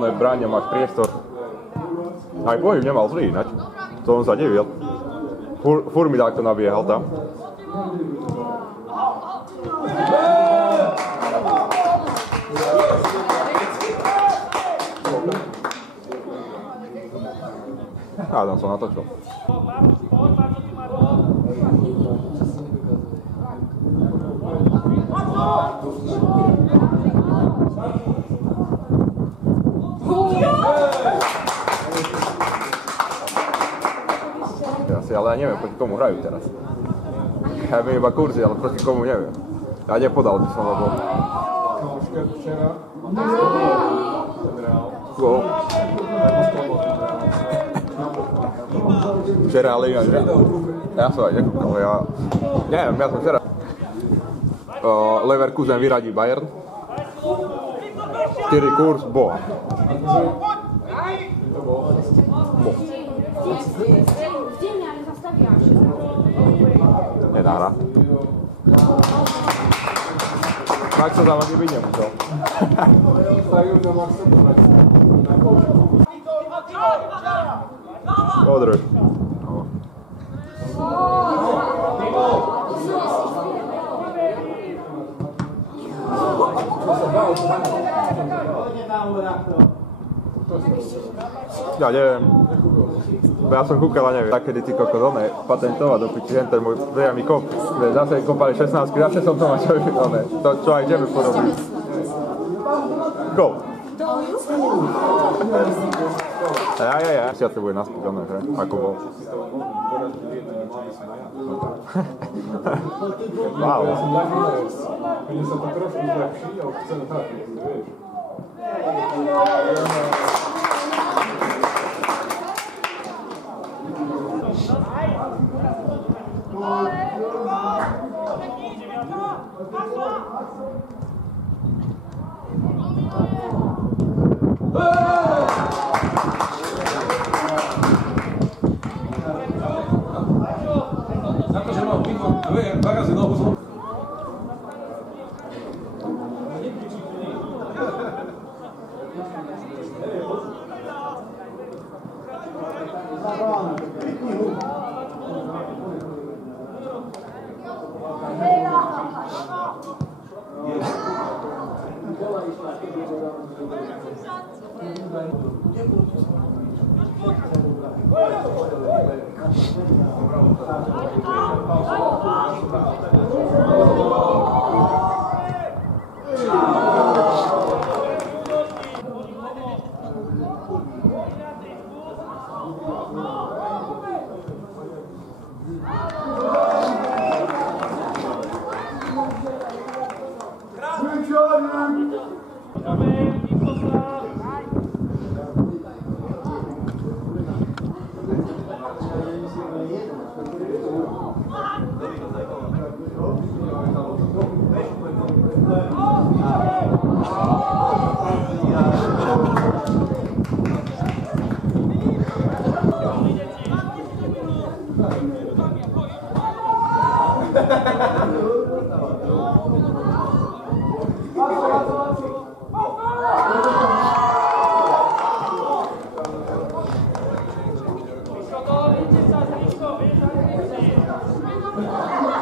Bráňa, máš priestor. Aj pohyb nemal zlý ináč. To on sa divil. Furt mi takto nabiehal tam. Tam som natočil. Ale ja neviem, proti komu hrajú teraz. Ja viem iba kurzy, ale proti komu neviem. Ja nepodal by som, lebo... Gól. Včera Liga, že? Ja som aj nekúkal, ja... Neviem, ja som včera... Leverkusen vyradí Bayern. 4 kurz, bo. Nedá hra. Tak sa tam ani byť nemusel. Podruž. Ja neviem. Ja som kúkal a neviem. Takedy ty kokos oné patentovať do piči, ten môj priamy kop. Zase kopali 16, zase som to mal čo oné. To čo aj ideme podobný. Go! Ja. Si ja to bude naspäť oné hre, ako bol. Wow. Mne sa to trošku zlepší, ale chcem trafiť, vieš.